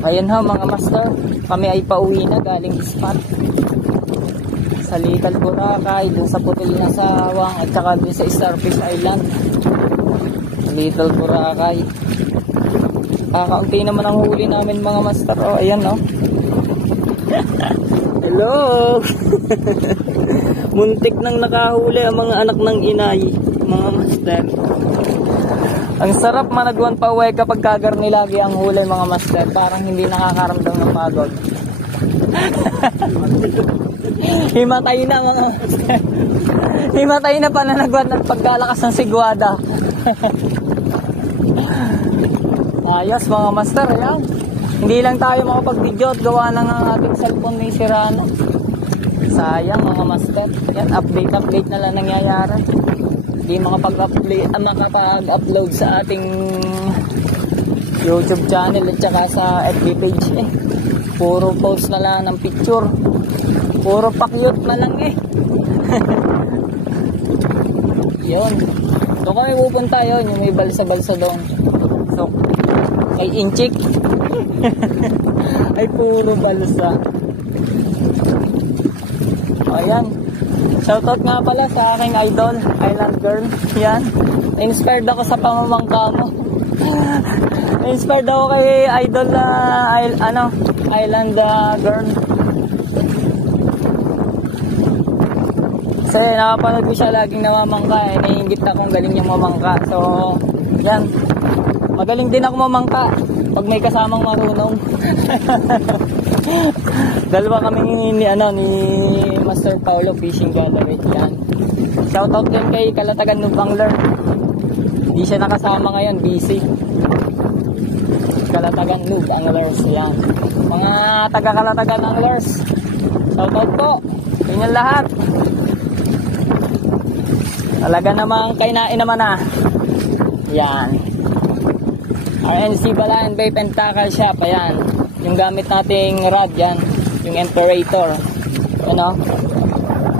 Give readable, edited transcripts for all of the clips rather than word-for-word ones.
Ayan ho mga master, kami ay pauwi na galing spot sa Little Boracay, dun sa Putil na Sawang at saka dun sa Starfish Island. Little Boracay. Kakaunti naman ang huli namin mga master. Oh, ayan oh. Hello. Muntik nang nakahuli ang mga anak ng inay, mga master. Ang sarap managwan pa uwi kapag kagarni lagi ang huli mga master. Parang hindi nakakaramdam ng pagod. Himatay na mga master. Himatay na pananagwan ng pagkalakas ng sigwada. Ayos mga master, yan. Hindi lang tayo makapag-video at gawa na ng ating cellphone ni Sirano. Sayang mga master. Yan, update na lang nangyayari. Hindi makapag-upload sa ating YouTube channel at saka sa FB page eh. Puro post na lang ng picture. Puro pa-cute na lang eh. Yun. So kami pupunta yun, yung may balsa-balsa doon. So, kay Inchik. Ay puro balsa. Ayan. Shoutout nga pala sa aking idol, Island Girl. Yan. Inspired ako sa pamamangka mo. Inspired ako kay idol na Island Girl. Kasi nakapanood ko siya laging namamangka eh. Naiingit akong galing yung mamangka. So, yan. Magaling din ako mamangka pag may kasamang marunong. Dalawa kami ni Master Paulo Fishing Gallery. Yan. Shoutout din kay Kalatagan Noob Angler. Hindi siya nakasama ngayon, busy. Kalatagan Noob Anglers. Yan. Mga taga Kalatagan Anglers, shoutout po. Inyo lahat. Talaga namang kainain naman ah. Yan. RNC Balaan Bait and Tackle Shop. Ayan. Yung gamit nating rod yan. Yung Imperator. Ano?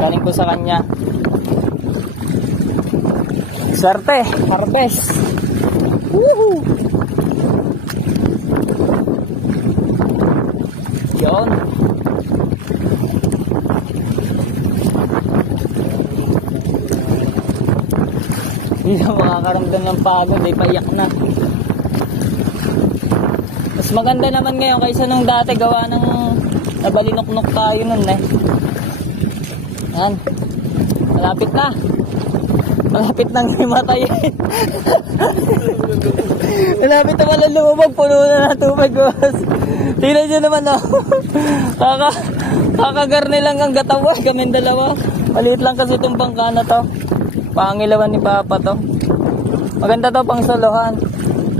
Galing ko sa kanya. Swerte. Harvest. Woohoo! Yun. Hindi na makakaramdam ng pagod. Ay paiyak na. Mas maganda naman ngayon kaysa nung dati gawa ng nabalinok-nok tayo nun eh. Yan. Malapit na. Malapit nang himatay. Malapit na pala lumubog. Puno na ng tubig. Tingnan nyo naman oh. Kakagarni lang ang gatawa. Kaming dalawa. Maliit lang kasi itong bangka na to. Pangilawan ni Papa to. Maganda to pang solohan.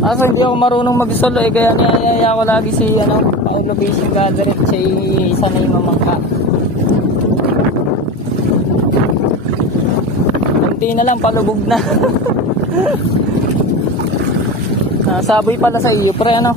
Kaso hindi ako marunong mag-solo eh, kaya niyayaya ko lagi si Paulo Fishing Gallery, siya isa na yung mamangka. Kunti na lang, palubog na. Saboy pala sa iyo, pre ano?